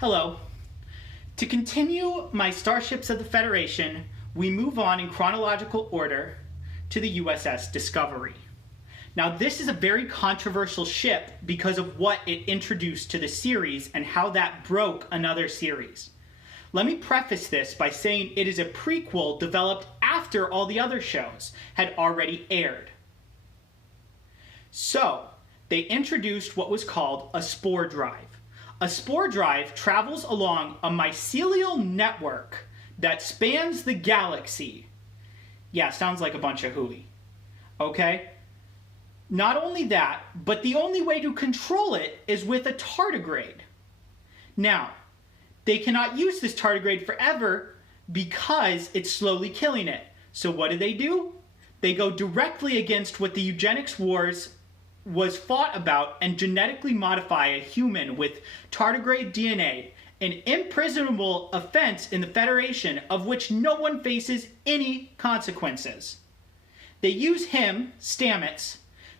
Hello. To continue my Starships of the Federation, we move on in chronological order to the USS Discovery. Now, this is a very controversial ship because of what it introduced to the series and how that broke another series. Let me preface this by saying it is a prequel developed after all the other shows had already aired. So, they introduced what was called a Spore Drive. A Spore Drive travels along a mycelial network that spans the galaxy. Yeah, sounds like a bunch of hooey. Okay? Not only that, but the only way to control it is with a tardigrade. Now, they cannot use this tardigrade forever because it's slowly killing it. So what do? They go directly against what the eugenics wars was fought about and genetically modify a human with tardigrade DNA, an imprisonable offense in the Federation of which no one faces any consequences. They use him, Stamets,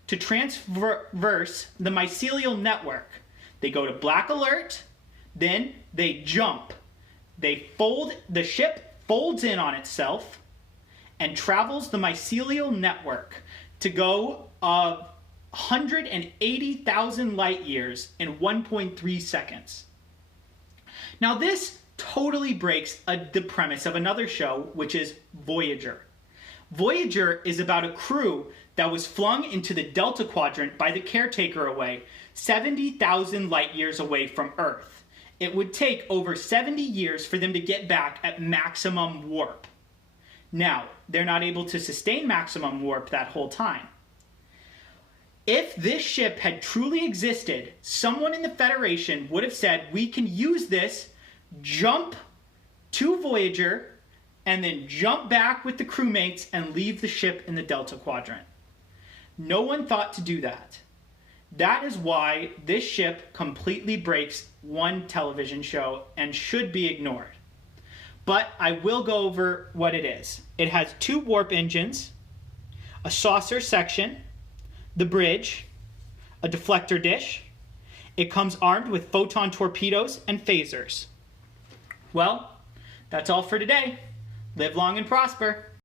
to transverse the mycelial network. They go to black alert, then they jump. The ship folds in on itself and travels the mycelial network to go 180,000 light years in 1.3 seconds. Now this totally breaks the premise of another show, which is Voyager. Voyager is about a crew that was flung into the Delta Quadrant by the caretaker away, 70,000 light years away from Earth. It would take over 70 years for them to get back at maximum warp. Now, they're not able to sustain maximum warp that whole time. If this ship had truly existed, someone in the Federation would have said, we can use this, jump to Voyager, and then jump back with the crewmates and leave the ship in the Delta Quadrant. No one thought to do that. That is why this ship completely breaks one television show and should be ignored. But I will go over what it is. It has 2 warp engines, a saucer section, the bridge, a deflector dish. It comes armed with photon torpedoes and phasers. Well, that's all for today. Live long and prosper.